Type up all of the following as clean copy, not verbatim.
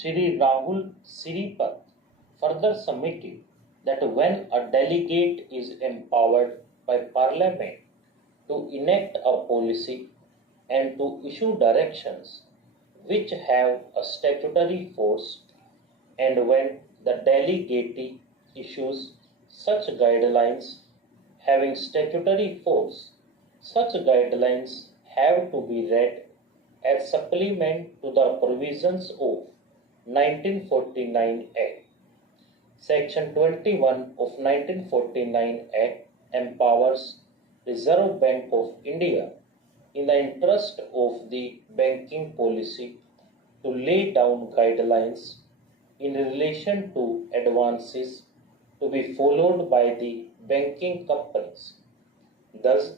Shri Rahul Siripat further submitted that when a delegate is empowered by Parliament to enact a policy and to issue directions which have a statutory force, and when the delegatee issues such guidelines having statutory force, such guidelines have to be read as supplement to the provisions of 1949 Act. Section 21 of 1949 Act empowers Reserve Bank of India in the interest of the banking policy to lay down guidelines in relation to advances to be followed by the banking companies. Thus,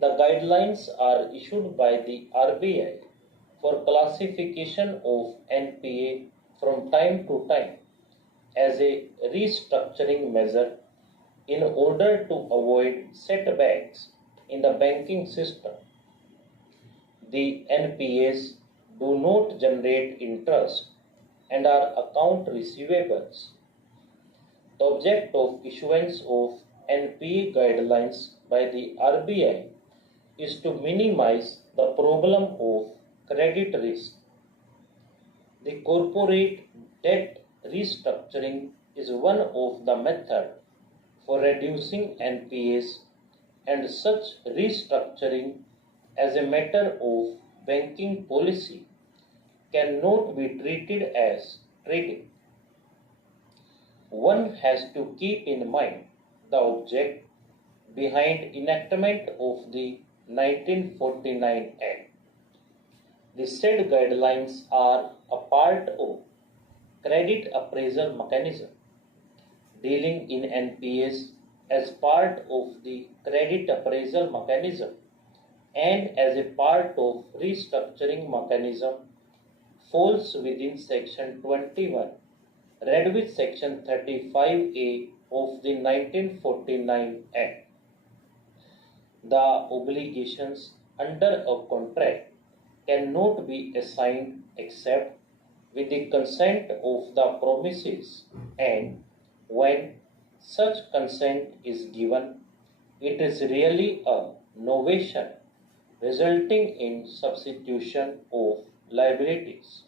the guidelines are issued by the RBI for classification of NPA from time to time as a restructuring measure in order to avoid setbacks in the banking system. The NPAs do not generate interest and are account receivables. The object of issuance of NPA guidelines by the RBI is to minimize the problem of credit risk. The corporate debt restructuring is one of the methods for reducing NPAs, and such restructuring as a matter of banking policy cannot be treated as trading. One has to keep in mind the object behind enactment of the 1949 Act. The said guidelines are a part of credit appraisal mechanism dealing in NPAs as part of the credit appraisal mechanism and as a part of restructuring mechanism falls within section 21 read with section 35A of the 1949 Act. The obligations under a contract cannot be assigned except with the consent of the promises, and when such consent is given, it is really a novation resulting in substitution of liabilities.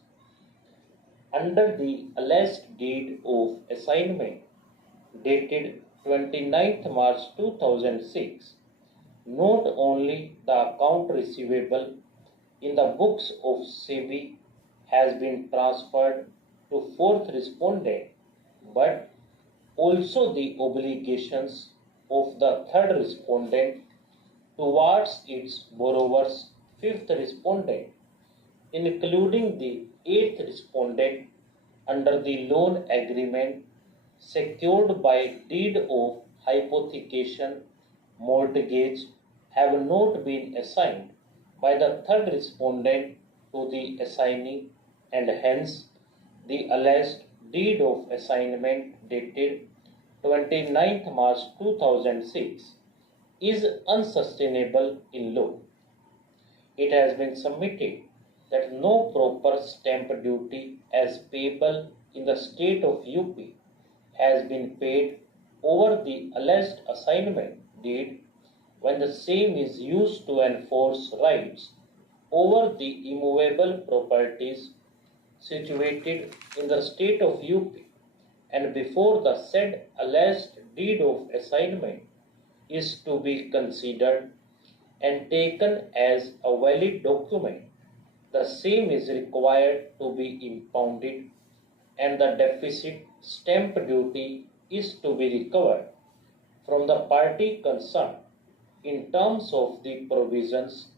Under the alleged deed of assignment dated 29th March 2006, not only the account receivable in the books of SEBI has been transferred to fourth respondent, but also the obligations of the third respondent towards its borrower's fifth respondent, including the eighth respondent under the loan agreement secured by deed of hypothecation mortgage, have not been assigned by the third respondent to the assignee, and hence the alleged deed of assignment dated 29th March 2006 is unsustainable in law. It has been submitted that no proper stamp duty as payable in the state of UP has been paid over the alleged assignment deed when the same is used to enforce rights over the immovable properties situated in the state of UP, and before the said alleged deed of assignment is to be considered and taken as a valid document, the same is required to be impounded, and the deficit stamp duty is to be recovered from the party concerned in terms of the provisions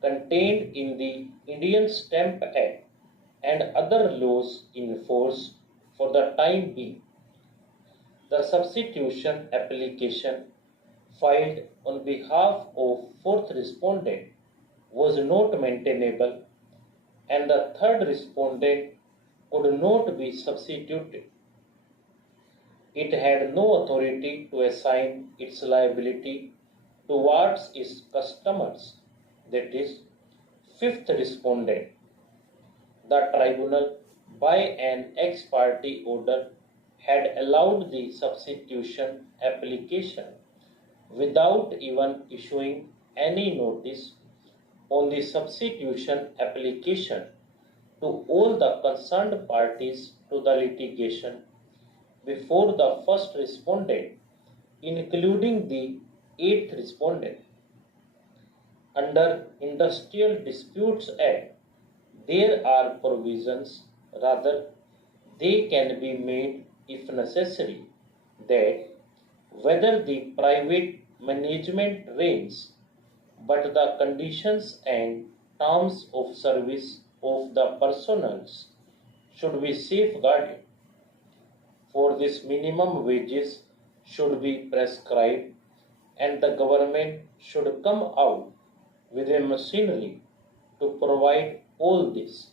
contained in the Indian Stamp Act and other laws in force for the time being. The substitution application filed on behalf of fourth respondent was not maintainable, and the third respondent could not be substituted. It had no authority to assign its liability towards its customers, that is, fifth respondent. The tribunal by an ex parte order had allowed the substitution application without even issuing any notice on the substitution application to all the concerned parties to the litigation before the first respondent, including the eighth respondent. Under Industrial Disputes Act, there are provisions, rather, they can be made if necessary, that whether the private management reigns, but the conditions and terms of service of the personals should be safeguarded. For this, minimum wages should be prescribed and the government should come out with a machinery to provide all this.